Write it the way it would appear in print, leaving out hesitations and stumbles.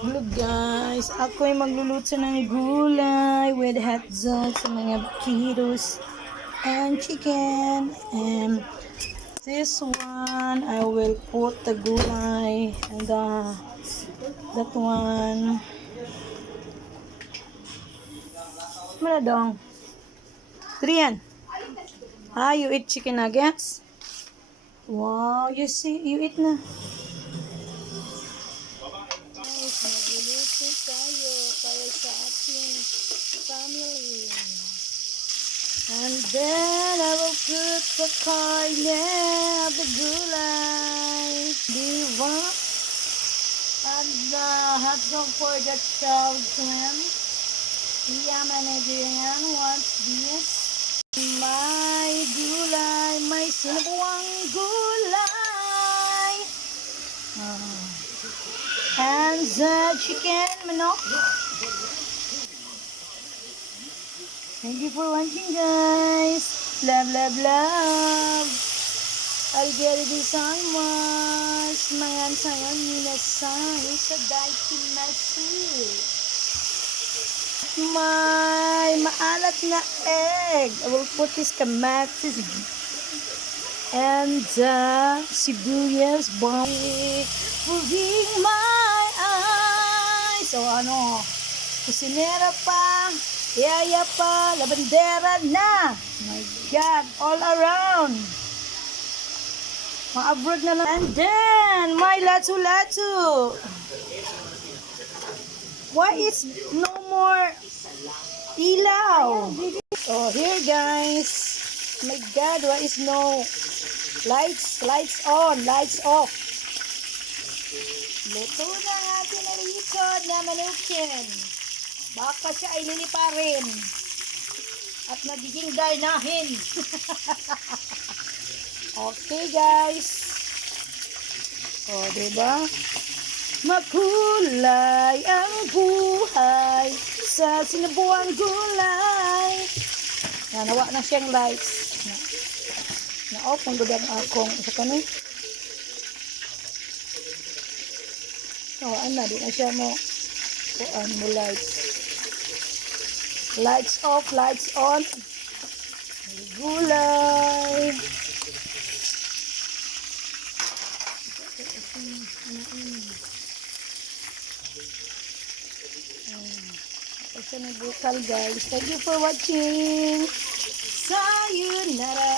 Hello guys, ako ay magluluto ng gulay with hot dog sa mga kilos and chicken. And this one, I will put the gulay and that one. Mana dong? Trian. You eat chicken nuggets? Wow, you see, you eat na. Guys, magluluto tayo para sa ating family. And then I will put the carne of the gulay, diva, and the hot dog for the children. Yaman na din wants this. My gulay, my sinubuang gulay. And the chicken manok. Thank you for watching, guys. Love, love, love. I'll get it mas. Mayan sayon minasay sa daikimasu. My maalat na egg. I will put this kamatis and sibuyas bomb. Moving my eyes. So ano, kusinera pa, yaya pa, labandera na. My God, all around. Ma-abroad na lang. And then, my latsu-latsu. Why is no more ilaw? Oh, here guys. My God, why is no lights? Lights on, lights off. Luto na ang ating narisod na manukin. Baka siya ay liliparin. At nagiging garnahin. Okay guys. O, diba? Makulay ang buhay sa sinubuang gulay. Nawa na siyang lights. Na-off ang gudang akong isa ka ni. Ano, di na siya mo lights. Lights off, lights on. Gulay. Ito na bukal guys. Thank you for watching. Sayonara.